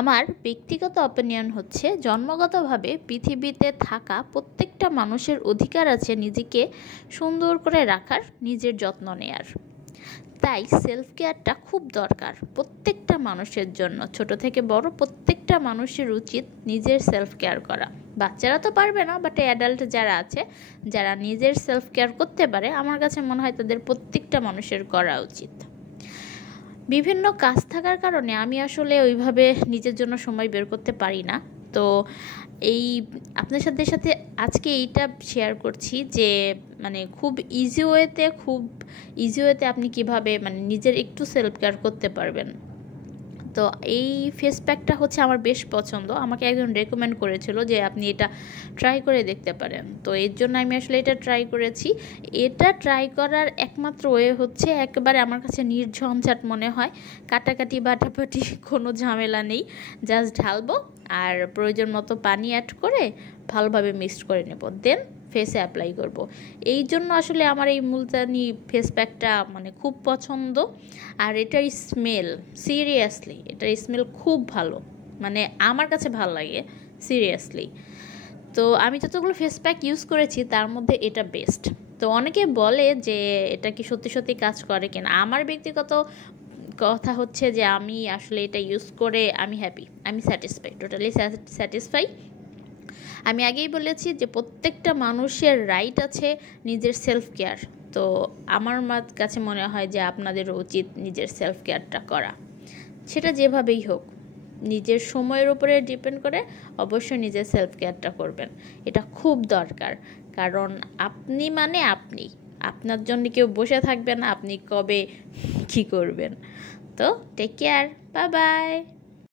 আমার ব্যক্তিগত অপিনিয়ন হচ্ছে জন্মগতভাবে পৃথিবীতে থাকা প্রত্যেকটা মানুষের অধিকার আছে নিজেকে সুন্দর করে রাখার, নিজের যত্ন নেয়ার। তাই সেলফ কেয়ারটা খুব দরকার প্রত্যেকটা মানুষের জন্য। ছোট থেকে বড় প্রত্যেকটা মানুষের উচিত নিজের সেলফ কেয়ার করা। বাচ্চারা তো পারবে না, বাট অ্যাডাল্ট যারা আছে, যারা নিজের সেলফ কেয়ার করতে পারে, আমার কাছে মনে হয় তাদের প্রত্যেকটা মানুষের করা উচিত। বিভিন্ন কাজ থাকার কারণে আমি আসলে ওইভাবে নিজের জন্য সময় বের করতে পারি না। তো এই আপনার সাথে আজকে এইটা শেয়ার করছি যে খুব ইজি ওয়েতে আপনি কিভাবে নিজের একটু সেলফ কেয়ার করতে পারবেন। তো এই ফেস প্যাকটা হচ্ছে আমার বেশ পছন্দ। আমাকে একজন রেকমেন্ড করেছিল যে আপনি এটা ট্রাই করে দেখতে পারেন। তো এর জন্য আমি আসলে এটা ট্রাই করেছি। এটা ট্রাই করার একমাত্র ওয়ে হচ্ছে, একেবারে আমার কাছে নির্ঝঞ্ঝাট মনে হয়, কাটাকাটি বাটাবাটি কোনো ঝামেলা নেই। জাস্ট ঢালবো আর প্রয়োজন মতো পানি অ্যাড করে ভালোভাবে মিক্সড করে নেব, দেন ফেসে অ্যাপ্লাই করব। এই জন্য আসলে আমার এই মুলতানি ফেস প্যাকটা খুব পছন্দ। আর এটার স্মেল, সিরিয়াসলি এটার স্মেল খুব ভালো, আমার কাছে ভালো লাগে সিরিয়াসলি। তো আমি যতগুলো ফেস প্যাক ইউজ করেছি তার মধ্যে এটা বেস্ট। তো অনেকে বলে যে এটা কি সত্যি সত্যি কাজ করে কিনা। আমার ব্যক্তিগত কথা হচ্ছে যে আমি আসলে এটা ইউজ করে আমি হ্যাপি, আমি স্যাটিসফাই, টোটালি স্যাটিসফাই। আমি আগেই বলেছি যে প্রত্যেকটা মানুষের রাইট আছে নিজের সেলফ কেয়ার। তো আমার কাছে মনে হয় যে আপনাদেরও উচিত নিজের সেলফ কেয়ারটা করা, সেটা যেভাবেই হোক। নিজের সময়ের উপরে ডিপেন্ড করে অবশ্যই নিজের সেলফ কেয়ারটা করবেন, এটা খুব দরকার। কারণ আপনি আপনি, আপনার জন্য কেউ বসে থাকবে না, আপনি কবে কী করবেন। তো টেক কেয়ার, বাই বাই।